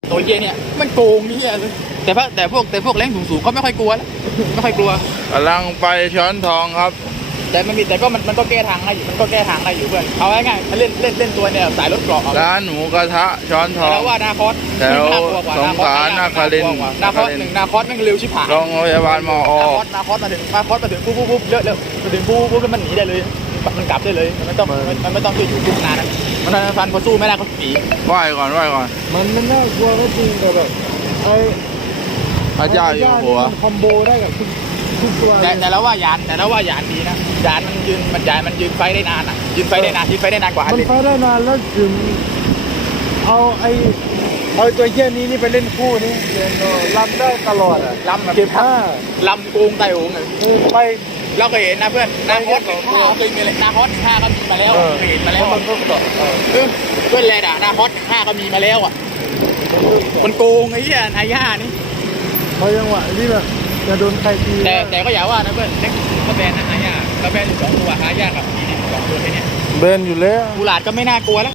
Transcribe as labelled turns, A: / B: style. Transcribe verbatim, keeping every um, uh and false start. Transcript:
A: ตัวเยี่ยเนี่ยมันโกงนี่เลยแต่พวกแต่พวกแต่พวกแรงสูงๆเขาไม่ค่อยกลัวแล้วไม่ค่อยกลัว
B: กำลังไปช้อนทองครับ
A: แต่มันมีแต่ก็มันมันก็แก้ทางได้อยู่มันก็แก้ทางได้อยู่เพื่อนเอาง่ายๆเล่นเล่นเล่นตัวเนี่ยสายรถเกราะ
B: ร้านหมูกระทะช้อนทอง
A: แล้วว่านาคอส
B: แถวสงขลานาคารินทร์
A: นาคอสหนึ่งนาคอสแม่งเร็วชิบหาย
B: โรงพยาบาลมอ
A: นาคอสนาคอสมาถึงนาคอสมาถึงปุ๊บปุ๊บปุ๊บเยอะเร็วมาถึงปุ๊บปุ๊บแล้วมันหนีได้เลยมันกลับได้เลยมันไม่ต้องมันไม่ต้องจะอยู่คุกนานนะมันฟันพอสู้ไม่ได้ก็หนี
B: ไหว้ก่อนไหว้ก่อน
C: มันมันน่ากลัวก็จริงแต่แบบไอ้
B: พระเจ้าอยู่หัว
C: มันคอมโบได้กับทุกทุกตัว
A: แต่แต่แล้วว่ายานแต่แล้วว่ายานดีนะยานมันยืนมันยานมันยืนไฟได้นานอ่ะยืนไฟได้นานยืนไฟได้นานกว่า
C: มัน
A: เลย
C: ไฟได้นานแล้วถึงเอาไอ้เอาตัวเยี่ยนี้นี่ไปเล่นคู่นี่เล่นลำได้ตลอดอ่ะ
A: ลำแบบ
C: เก็บผ้า
A: ลำโกงไต่โหงเลย
C: เออไป
A: เราเคยเห็นนะเพื่อนนาคอสห้าเคยมีเลยนาคอสห้าก็มีมาแล้วเคยเห็นมาแล้ว
C: มันก็เกาะเออ
A: เออเพื่อนแลด่านาคอสห้าก็มีมาแล้วอ่ะมันโกงไอ้เหี้ยนายย่านี่
C: เพราะจังหวะที่แบบจะโดนใครตี
A: แต่แต่ก็อย่าว่านะเพื่อนเล็กก็แบนนะนายย่าก็แบนอยู่สองตัวหายากับทีนี่สองตัวแค่เนี้ย
C: เบนอยู่แล้ว
A: กูหลาดก็ไม่น่ากลัวแล้ว